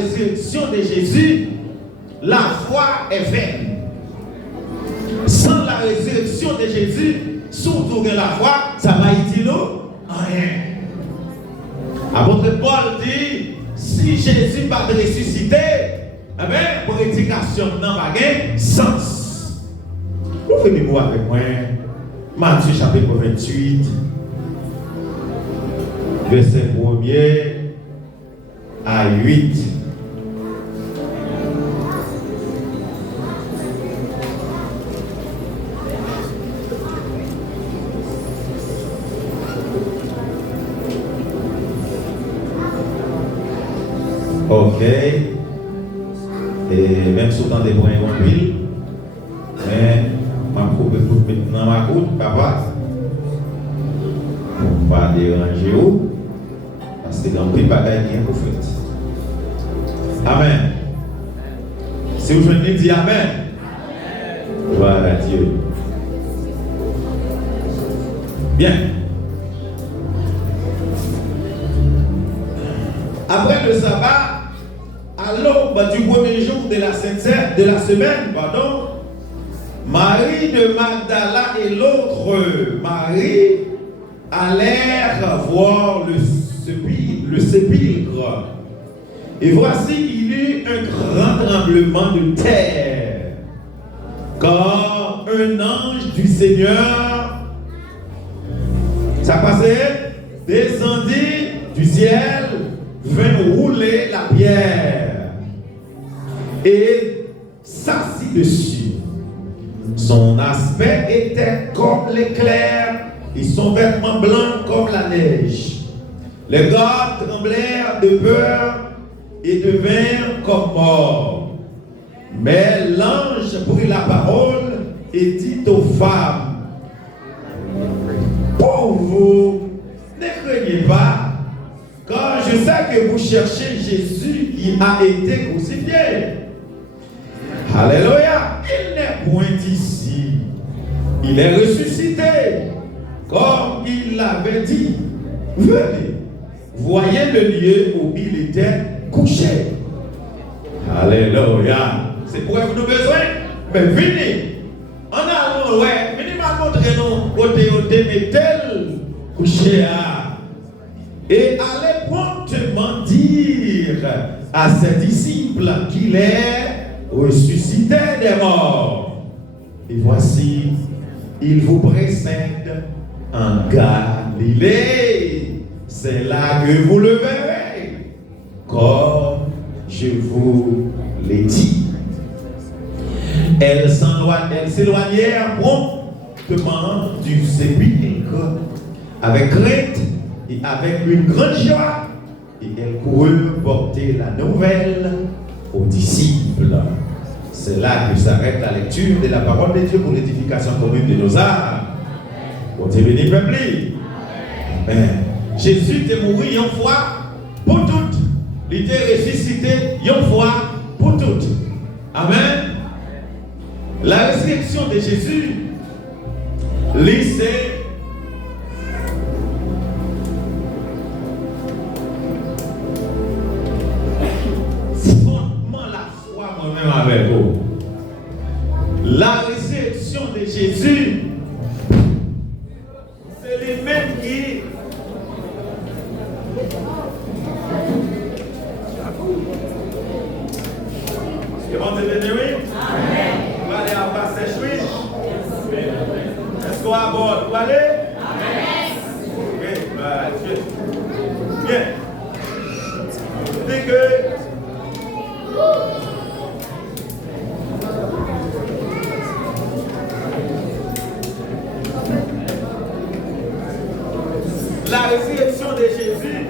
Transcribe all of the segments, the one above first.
résurrection de Jésus, la foi est vaine. Sans la résurrection de Jésus, surtout que la foi, ça va utile rien. Apôtre Paul dit, si Jésus va ressusciter, eh bien, prédication n'a pas de sens. Vous faites du avec moi, Matthieu chapitre 28, verset 1er à 8. Ok. Et même si vous avez des points en ville, mais ma coupe est maintenant ma coupe, papa. On va pas déranger vous. Parce que dans le pays, pas gagner pour faire. Amen. Si vous venez dire Amen, gloire à Dieu. Bien. Après le sabbat, à l'aube du premier jour de la semaine, Marie de Magdala et l'autre Marie allèrent voir le sépulcre. Et voici, il y eut un grand tremblement de terre, car un ange du Seigneur, ça passait, descendit du ciel, vint rouler la pierre et s'assit dessus. Son aspect était comme l'éclair et son vêtement blanc comme la neige. Les gardes tremblèrent de peur et devinrent comme morts. Mais l'ange prit la parole et dit aux femmes, pour vous, ne craignez pas, car je sais que vous cherchez Jésus qui a été crucifié. Alléluia, il n'est point ici. Il est ressuscité, comme il l'avait dit. Venez, voyez le lieu où il était couché. Alléluia. C'est pour vous nous besoin. Mais venez. On a ouais, venez m'a montrer nous côté où Démétel couché à. Et allez promptement dire à ses disciples qu'il est ressuscité des morts. Et voici, il vous précède en Galilée. C'est là que vous le verrez, comme je vous l'ai dit. Elles s'éloignèrent promptement du sépulcre avec crainte et avec une grande joie, et elles coururent porter la nouvelle aux disciples. C'est là que s'arrête la lecture de la parole de Dieu pour l'édification commune de nos âmes. Bon Dieu béni peuple. Amen. Jésus est mort une fois pour toutes. Il était ressuscité une fois pour toutes. Amen. La résurrection de Jésus, c'est avec vous. La résurrection de Jésus, c'est les mêmes qui vont te bénir, oui? Amen. Vous allez avoir ces chouilles? Est-ce qu'on va à bord? Vous allez? Amen. Ok, bah, bien. Dès que la résurrection de Jésus,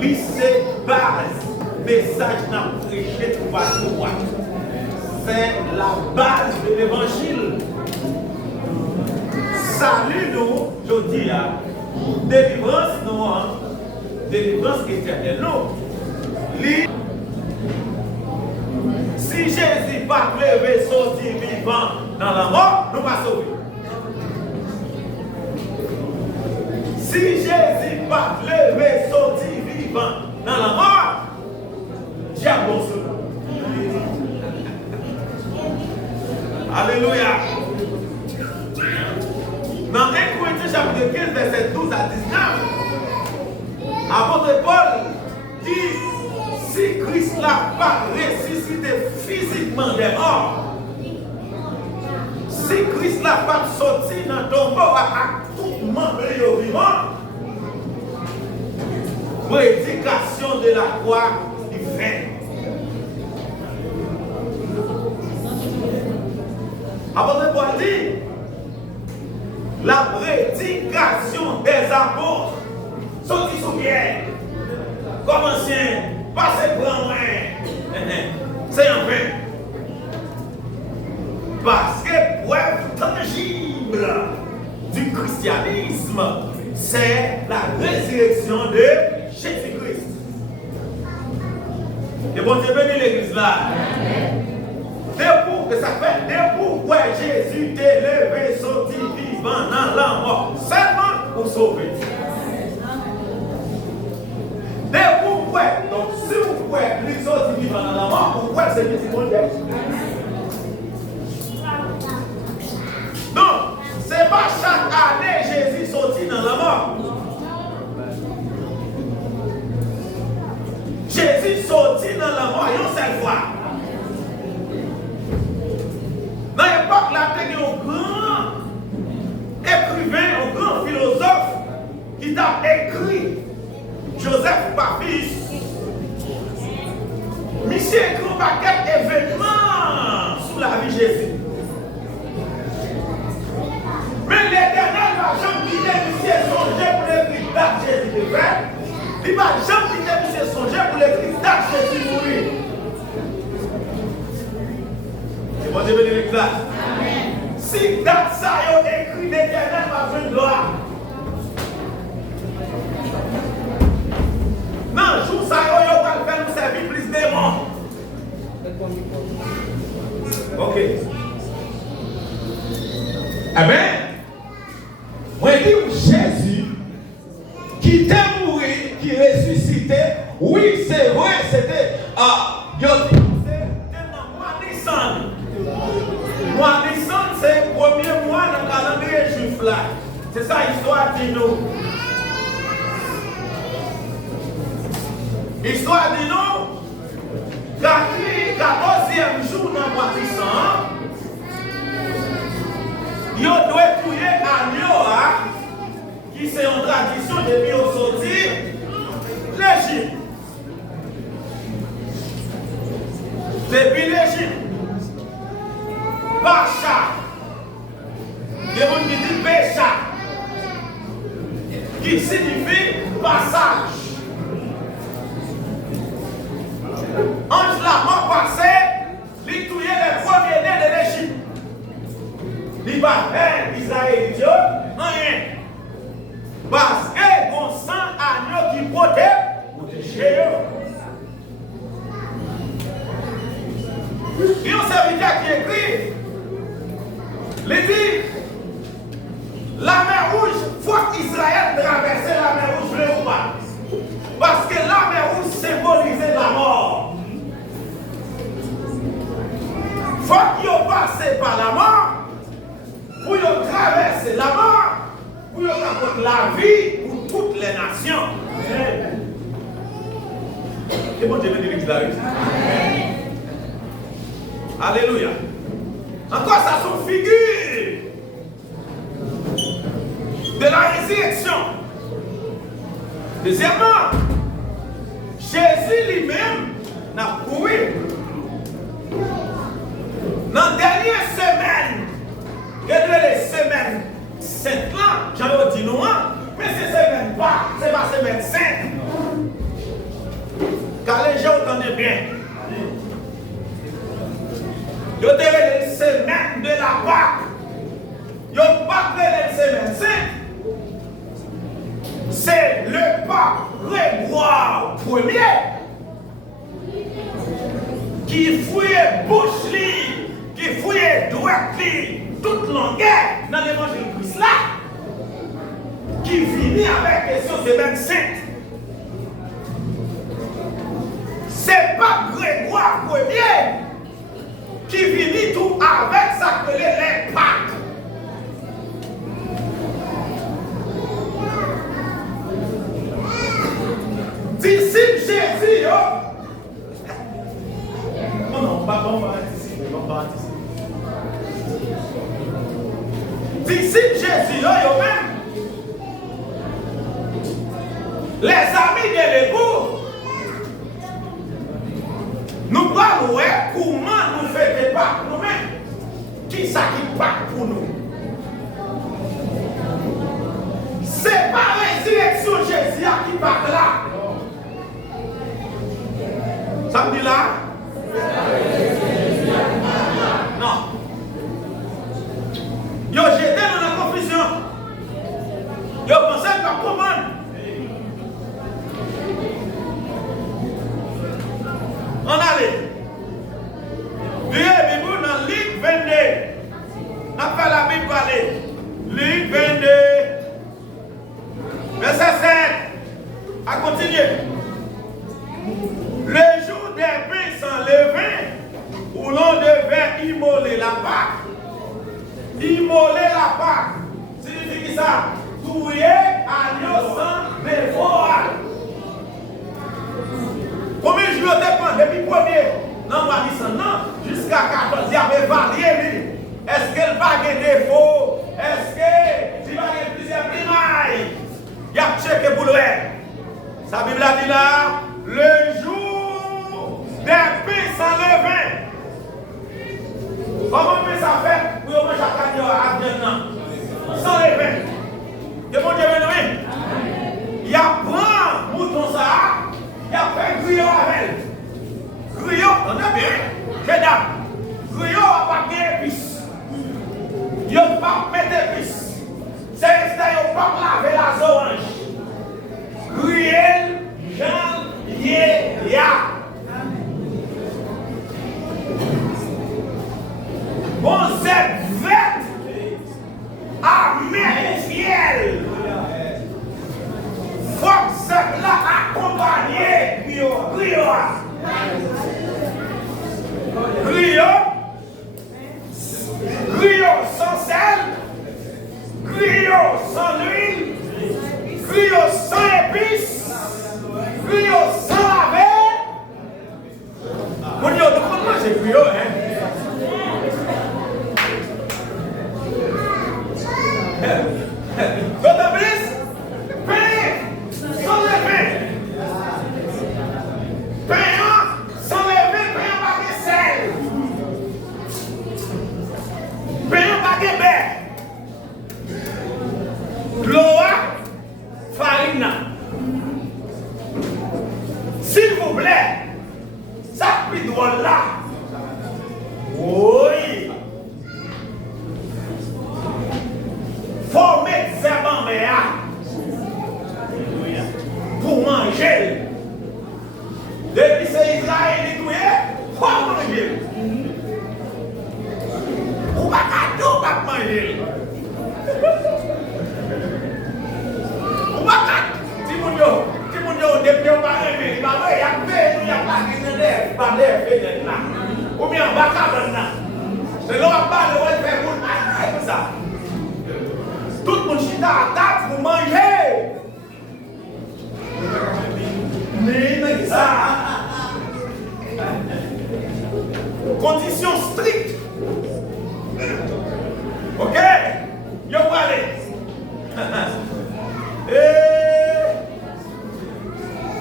lui, c'est base, message n'a prêché pour pas droit. C'est la base de l'évangile. Salut nous, je dis, délivrance nous, délivrance éternelle nous. Si Jésus pas levé sorti vivant dans la mort, nous pas sauver. Si Jésus pas levé sorti vivant dans la mort, diable. Alléluia. Dans 1 Corinthiens chapitre 15, verset 12 à 19, apôtre Paul dit, si Christ n'a pas ressuscité physiquement des morts, si Christ n'a pas sorti dans le tombeau à tout membre vivant, prédication de la croix est vaine. Apôtre Paul dit, la prédication des apôtres, sorti sous Pierre, comme ancien, passez pour moi, c'est en vain. Parce que preuve tangible du christianisme, c'est la résurrection de Jésus-Christ. Et bon Dieu bénit l'église là. Que ça fait des pourquoi Jésus t'est levé, sorti vivant dans la mort, seulement pour sauver. Des pourquoi, donc si vous pouvez lui sortir vivant dans la mort, pourquoi c'est petit monde? Non, c'est pas chaque année Jésus sorti dans la mort. Jésus sorti dans la mort une seule fois. Dans l'époque, là, il y a un grand écrivain, un grand philosophe qui t'a écrit Joseph Papis. Monsieur écrit un paquet d'événements sous la vie de Jésus. Mais l'Éternel va jamais quitter monsieur songer pour l'écrire date Jésus de fait. Il va jamais quitter monsieur songer pour l'écrire date Jésus mourir. Bon Dieu bénit l'église. Si date ça y a écrit l'Éternel va faire gloire. Non, jour ça y a va faire nous servir plus de morts. Ok. Amen. Moi je dis Jésus qui t'est mort, qui ressuscité, oui c'est vrai, c'était mois de décembre, c'est le premier mois dans le calendrier juif là. C'est ça l'histoire de nous. L'histoire de nous, 14e jour dans le mois de décembre, il doit tuer agneau, qui c'est une tradition depuis au sorti l'Égypte. Depuis l'Égypte. Pacha. Il y a qui dit Pécha. Qui signifie passage. Ange la mort passé, il tuait les premiers-nés de l'Égypte. Il va faire Israël, rien. Parce que mon sang agneau qui protège. Il y a un serviteur qui écrit. Il dit, la mer rouge, faut qu'Israël traverse la mer rouge, bleu ou pas. Parce que la mer rouge symbolisait la mort. Faut qu'ils passent par la mort, pour qu'ils traversent la mort, pour qu'ils apportent la vie pour toutes les nations. Et bon Dieu bénit l'église d'Arrêt. Alléluia. Encore ça sont figure de la résurrection. Deuxièmement, Jésus lui-même n'a couru. Dans la dernière semaine, les semaines saintes là, j'en ai dit non, mais c'est semaine pas, c'est pas semaine sainte. Car les gens entendent bien. Yo te les semaines de la Pâque. Yo pas les semaines saintes. C'est le pape Grégoire Ier qui fouillait bouche li, qui fouillait droite li, toute longueur dans l'évangile de Christ là, qui finit avec question semaine sainte. C'est pas on va anticiper. Disciples Jésus, eux-mêmes, les amis de l'époux, nous parlons comment nous faisons pas nous-mêmes. Qui ça qui part pour nous? C'est pas la résurrection Jésus qui part là. Ça me dit là? Non. Yo j'étais dans la confusion. Yo pensais pas comprendre. On allait. Lisez Bible dans Luc 22. On fait la Bible parler. Luc 22. Verset 7. À continuer. Le jour des pains sans levain, où l'on devait immoler la Pâque. Immoler la Pâque. Signifie ça? Touiller agneau sans dévore. Combien de jours dépend depuis premier? Non, non, jusqu'à 14, il y avait varié. Est-ce qu'elle va avoir des défauts? Est-ce qu'il va avoir plusieurs primailles? Il y a checké pour le faire. Sa Bible a dit là, le jour des pains sans levain. Comment peut ça faire pour manger à cadeau à viande sans levain? Que mon Dieu bénisse. Il y a prend mouton ça, il y a fait grillon avec elle. Grillon, on a bien, mesdames. Grillon n'a pas d'épices. Il n'a pas mettre d'épices. C'est resté, il n'a pas laver la orange. Grillel, Jean, ya. Bon, c'est vête à fiel. Faut que cette là accompagné grillon. Grillon sans sel, grillon sans huile, grillon sans épices, grillon sans laver. Mon Dieu, de quoi manger grillon, hein? Votre plus, pain sans levain. Pain sans levain, pain pas de sel. Pain pas de beurre. L'eau, farine. S'il vous plaît, ça puis drôle là. Oui. Faut mettre ça dans mes pour manger. Depuis c'est Israël tout est, faut manger. Ou pas cadeau pas manger. Ou pas si mon Dieu depuis on va aimer, il va y a fait, il y a pas qui ne pas fait là. Ou bien on va là. C'est là on va le faire pour ça. Tout le monde chita à table pour manger. Mais ça. Condition stricte. Ok? Yo aller.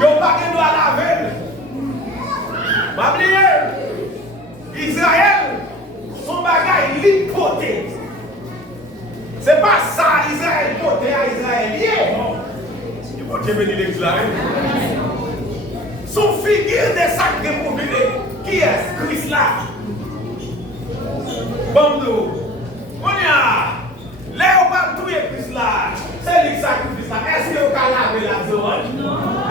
Yo pas de doit laver. Pas oublier. Israël, son bagage lipoté. C'est pas ça, Israël porté à Israélien. Il faut te venir l'Israël. Son figure des sacrés pour venir. Qui est Christ là? Bando. On y a. Là, on va tout Christ là. C'est lui qui sacrifie ça. Est-ce que vous pouvez laver la zone?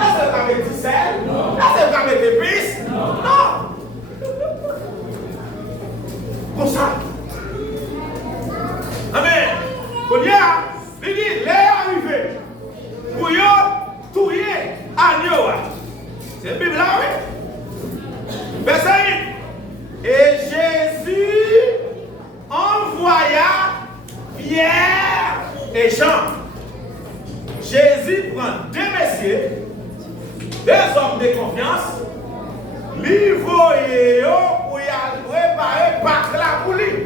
Est-ce que vous pouvez mettre du sel? Est-ce que vous pouvez mettre des épices? Non. Comme ça. Amen. Quand il dit, les arrivés, pour y tuer agneau. C'est la Bible là, oui. Verset 8. Et Jésus envoya Pierre et Jean. Jésus prend deux messieurs, deux hommes de confiance, l'envoyer pour y aller préparé par la poulie.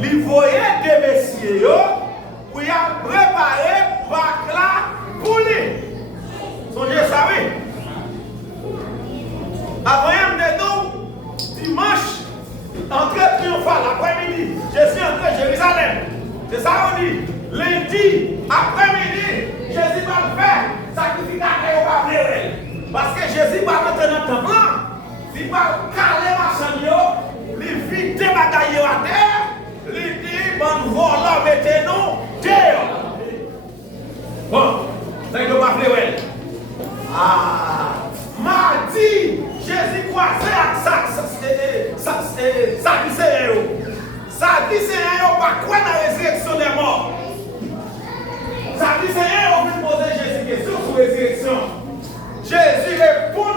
Il voyait des messieurs pour y a préparé par la poulie. Songez ça, oui. Avant de nous, dimanche, entrée triomphale, l'après-midi, Jésus est entré à Jérusalem. C'est ça qu'on dit. Lundi, après-midi, Jésus va le faire. Sacrificateur va venir. Parce que Jésus va rentrer dans le temple. Il va caler ma chambre. Il vit des bagailles à terre. Il dit, bon, voilà, mettez-nous dehors. Bon, ça ne va pas venir. Ah, mardi, Jésus croisé avec ça dit pas quoi dans la résurrection des morts. Ça dit on veut poser Jésus question sur la résurrection. Jésus répond,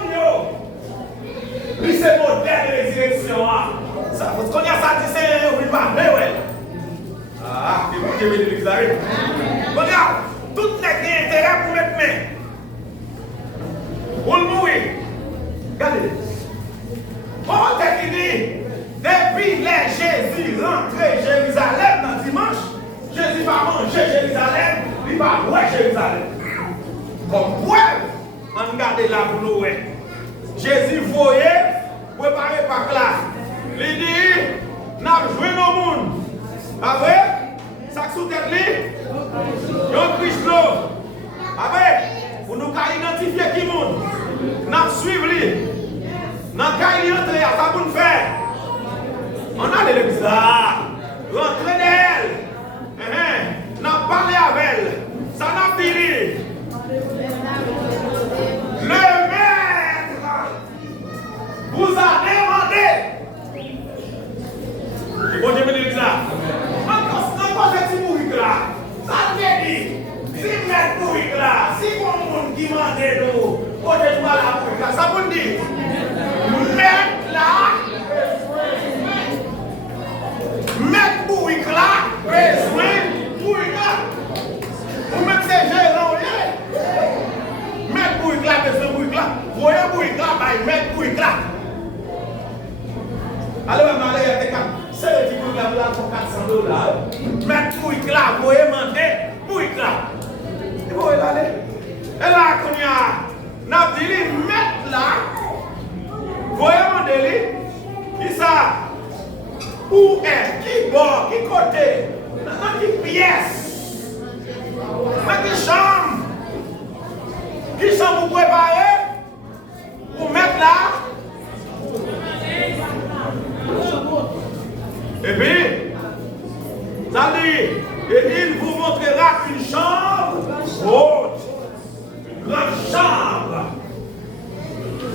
lui c'est modèle de résurrection. Ça, vous connaissez ça dit on veut parler, ouais. Ah, c'est vous qui avez dit ça. Regarde, tout les qui intérêt pour mettre main. Pour le mourir. Regardez. On t'a dit, depuis les Jésus rentré Jérusalem dans dimanche, Jésus va manger Jérusalem, il va boire Jérusalem. Comme preuve, on regarde là pour nous. Jésus voyait, préparé par classe. Il dit, n'a joué nos mondes. Après, ça sous tête lui, yon Christo. Après, pour nous identifier qui monde, n'a suivre lui. N'a qu'à y entrer, ça pour nous faire. On a les bizarres. Rentrer d'elle. N'a parlé avec elle. Ça n'a fini. Le maître vous a demandé. Bon Dieu me dit ça. Encore c'est si mourir là. Ça te dit. Si maître mourir là. Si bon monde qui m'a dit nous. Bon Dieu tu vas la mourir là. Ça vous dit. Mettre là, mettre bouillir là, besoin bouillir là. Ou même ces gérants, mettre bouillir là, besoin bouillir là. Vous voyez bouillir là, mettre bouillir là. Alors, on va aller à des cas. C'est le type de la pour $400. Mettre bouillir là, vous voyez demander bouillir là. Et vous voyez aller. Et là, quand il y a, n'a dit mettre là. Voyez mon délit, qui ça? Où est? Qui bord? Qui côté? Dans qui pièce? Dans qui chambre? Qui chambre vous préparez? Pour mettre là? Et puis, ça dit, il vous montrera une chambre haute, une grande chambre.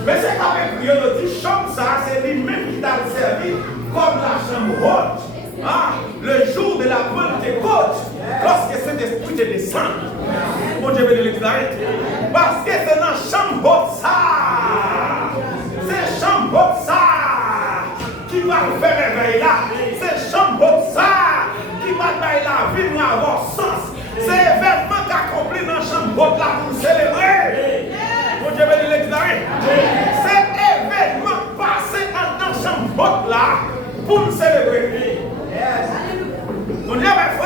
Mais c'est quand même que dit chambre, ça, c'est lui-même qui t'a servi comme la chambre haute. Ah, le jour de la Pentecôte, lorsque cet esprit te descend. Mon Dieu, béni l'exarrête. Parce que c'est dans la chambre haute, ça. C'est chambre haute, ça. Qui va faire réveil là. C'est chambre haute, ça. Qui va faire la vie, avoir sens. C'est événement accompli dans la chambre haute là pour célébrer. Mon Dieu béni l'exarrête. Cet événement passé dans la chambre haute là pour nous célébrer. Mon Dieu, mes frères.